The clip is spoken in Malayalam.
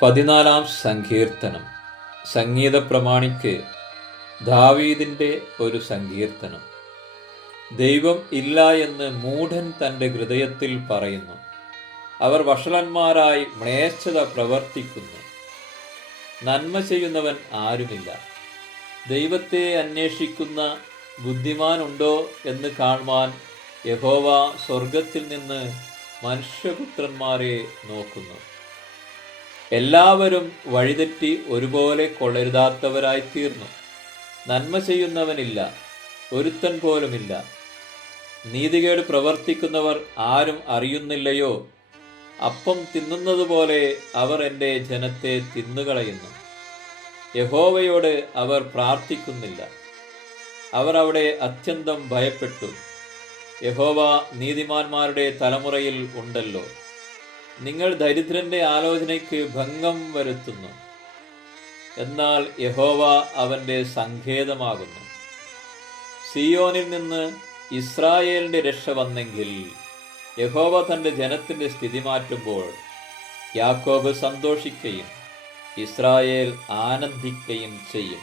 14 സങ്കീർത്തനം. സംഗീത പ്രമാണിക്ക് ദാവീദിൻ്റെ ഒരു സങ്കീർത്തനം. ദൈവം ഇല്ല എന്ന് മൂഢൻ തൻ്റെ ഹൃദയത്തിൽ പറയുന്നു. അവർ വഷളന്മാരായി മ്ലേച്ഛത പ്രവർത്തിക്കുന്നു. നന്മ ചെയ്യുന്നവൻ ആരുമില്ല. ദൈവത്തെ അന്വേഷിക്കുന്ന ബുദ്ധിമാനുണ്ടോ എന്ന് കാണുവാൻ യഹോവ സ്വർഗത്തിൽ നിന്ന് മനുഷ്യപുത്രന്മാരെ നോക്കുന്നു. എല്ലാവരും വഴിതെറ്റി ഒരുപോലെ കൊള്ളരുതാത്തവരായി തീർന്നു. നന്മ ചെയ്യുന്നവനില്ല, ഒരുത്തൻ പോലുമില്ല. നീതികേട് പ്രവർത്തിക്കുന്നവർ ആരും അറിയുന്നില്ലയോ? അപ്പം തിന്നുന്നതുപോലെ അവർ എൻ്റെ ജനത്തെ തിന്നുകളയുന്നു. യഹോവയോട് അവർ പ്രാർത്ഥിക്കുന്നില്ല. അവർ അവിടെ അത്യന്തം ഭയപ്പെട്ടു. യഹോവ നീതിമാന്മാരുടെ തലമുറയിൽ ഉണ്ടല്ലോ. നിങ്ങൾ ദരിദ്രന്റെ ആലോചനയ്ക്ക് ഭംഗം വരുത്തുന്നു. എന്നാൽ യഹോവ അവൻ്റെ സങ്കേതമാകുന്നു. സിയോനിൽ നിന്ന് ഇസ്രായേലിൻ്റെ രക്ഷ വന്നെങ്കിൽ, യഹോവ തൻ്റെ ജനത്തിൻ്റെ സ്ഥിതി മാറ്റുമ്പോൾ യാക്കോബ് സന്തോഷിക്കുകയും ഇസ്രായേൽ ആനന്ദിക്കുകയും ചെയ്യും.